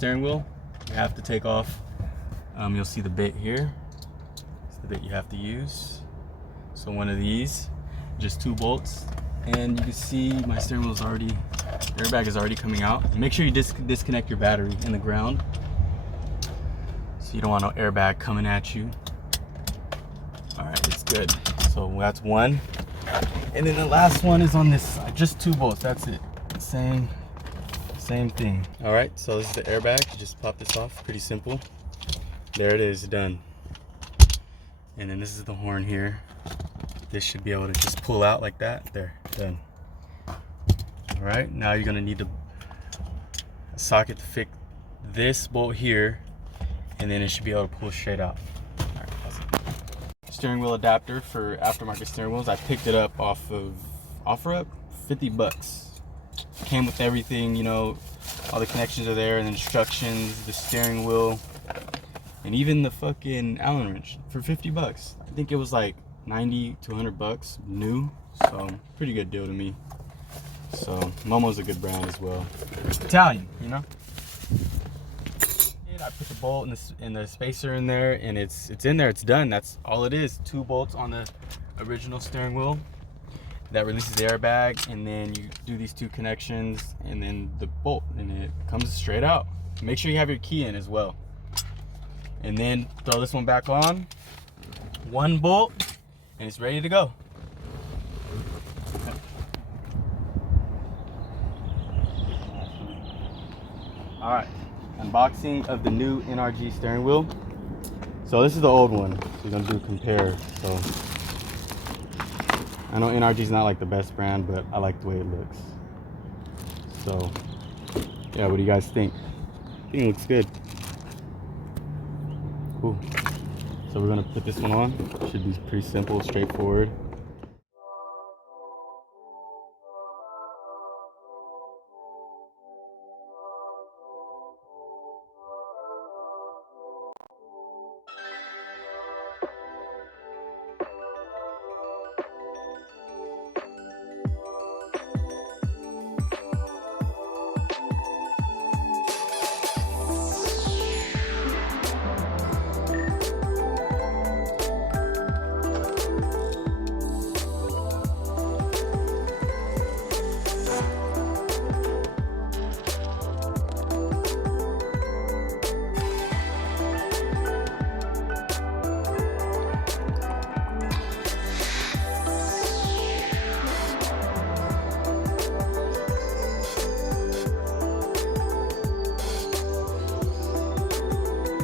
steering wheel, you have to take off. You'll see the bit here. It's the bit you have to use. So one of these, just 2 bolts, and you can see my steering wheel is already, the airbag is already coming out. Make sure you disconnect your battery in the ground, so you don't want no airbag coming at you. All right, it's good. So that's one. And then the last one is on this side, just 2 bolts, that's it. Same thing. All right, so this is the airbag. You just pop this off, pretty simple. There it is, done. And then this is the horn here. This should be able to just pull out like that. There, done. All right, now you're gonna need a socket to fit this bolt here, and then it should be able to pull straight out. All right, awesome. Steering wheel adapter for aftermarket steering wheels. I picked it up off of OfferUp, 50 bucks. Came with everything, you know, all the connections are there, and instructions, the steering wheel, and even the fucking Allen wrench for 50 bucks. I think it was like 90 to 100 bucks new, so pretty good deal to me. So Momo's a good brand as well. Italian, you know. And I put the bolt and the spacer in there, and it's in there. It's done. That's all it is. 2 bolts on the original steering wheel that releases the airbag, and then you do these 2 connections, and then the bolt, and it comes straight out. Make sure you have your key in as well. And then throw this one back on, 1 bolt, and it's ready to go. All right, unboxing of the new NRG steering wheel. So this is the old one, so we're gonna do compare. So I know NRG is not like the best brand, but I like the way it looks. So yeah, what do you guys think? I think it looks good. Cool. So we're gonna put this one on. Should be pretty simple, straightforward.